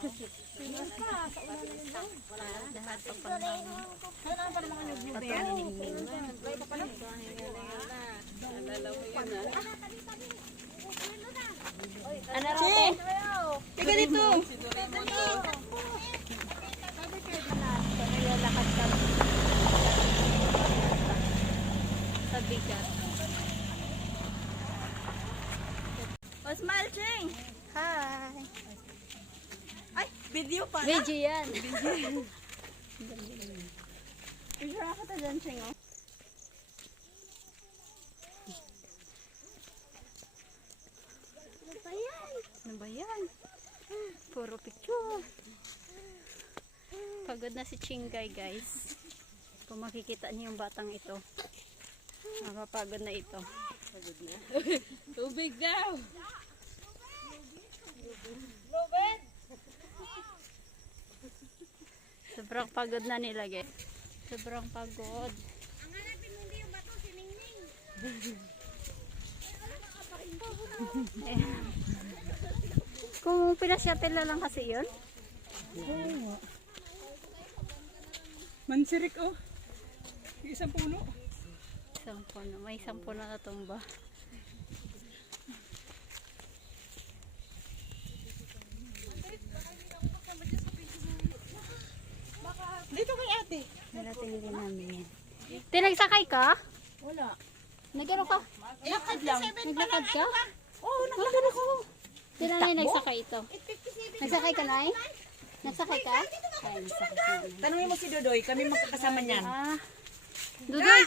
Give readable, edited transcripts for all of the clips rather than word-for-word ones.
Ano natin? Tiga dito. Lakad kami. Sa bigat. Oh, smile, Ching! Hi! Ay, video pa na? Video yan. Picture ako ta dyan, Ching, oh. Ano ba yan? Puro picture. Pagod na si Chingay, guys. Kung makikita niyo yung batang ito. Nakapagod na ito. Pagod na. Tubig daw! Tubig! Sobrang pagod na nila, guys. Sobrang pagod. Ang hanapin mo hindi yung bato, si Ningning. Kung pinasyatil na lang kasi yun. Oo. Mansirik oh. Isang puno. Isang puno. May isang puno na tumba. Dito kay ate. Narating din namin yan. Tinagsakay ka? Wala. Nagano ka? Lakad lang. Naglakad ka? Oo, naglakad ako. Tinanay nagsakay ito. Nagsakay ka, Nay? Nagsakay ka? Ay, nagsakay ka. Tanungin mo si Dodoy, kami magkakasama niyan. Ah. Dudoy!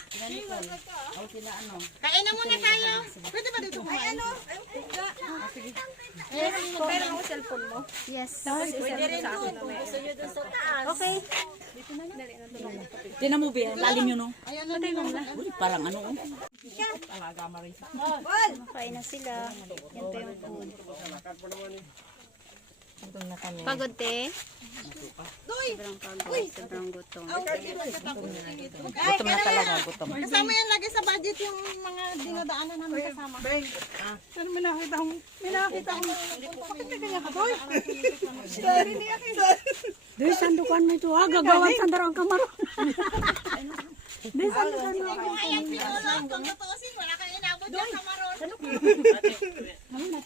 O sila ano? Kain na muna tayo. Pwede ba dito kumain? Ay ano? Pero ang cellphone mo. Yes. Pwede rin doon. Kung gusto nyo doon sa taas. Okay. Tinan mo ba? Lalim yun, no? Ayan na din. Uy, parang ano, oh. Talaga, Marisa. Makain na sila. Yan pa yung food. Gutom na kami. Pagod, te? Sobrang pagod. Sobrang gutom. Gutom na talaga, gutom. Kasama yan lagi sa budget yung mga dinadaanan namin kasama. Ano may nakita akong, bakit may ganyan ka, Doy? Doy, sandukan mo ito, ha? Gagawan sandarang kamaro. Doy, sandukan mo. Kung ayang pinulong, kung tutusin, wala kang inabot yung kamaron.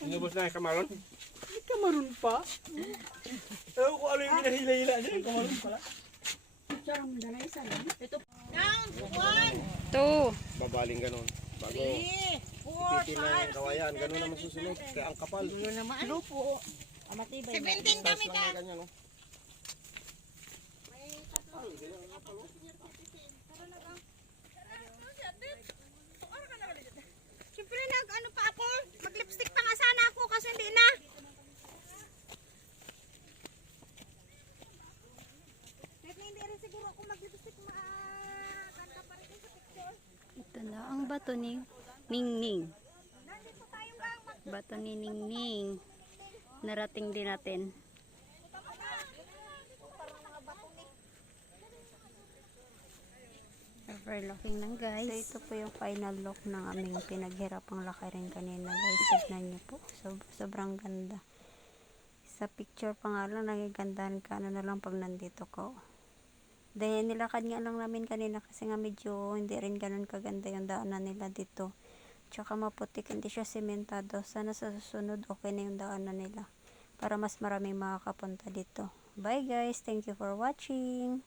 Inubos na yung kamaron. Kamaron pa? Ewan ko ano yung hinahila-hila niya. Yung kamaron pala. Down, 1, 2. Babaling ganun. Bago 3, 4, ipitin na yung kawayan. Ganun naman susunod. Kaya ang kapal. 17 kami ka. Lang na ganyan, no? Siyempre nag-ano pa ako, mag-lipstick pa nga sana ako kasi hindi na. Kahit hindi rin siguro ako mag-lipstick makakanta pa rin sa picture. Ito na ang bato ni Ningning. Nandito tayo gang Bato ni Ningning. Narating din natin. Overlooking lang, guys. So, ito po yung final look ng aming pinaghirapang laki rin kanina, guys. Tignan nyo po. Sobrang ganda. Sa picture pa nga lang, nagigandahan ka. Ano na lang pag nandito ko. Dahil nilakad nga lang namin kanina kasi nga medyo hindi rin ganun kaganda yung daanan nila dito. Tsaka maputik, hindi siya sementado. Sana sa susunod, okay na yung daanan nila. Para mas maraming makakapunta dito. Bye, guys. Thank you for watching.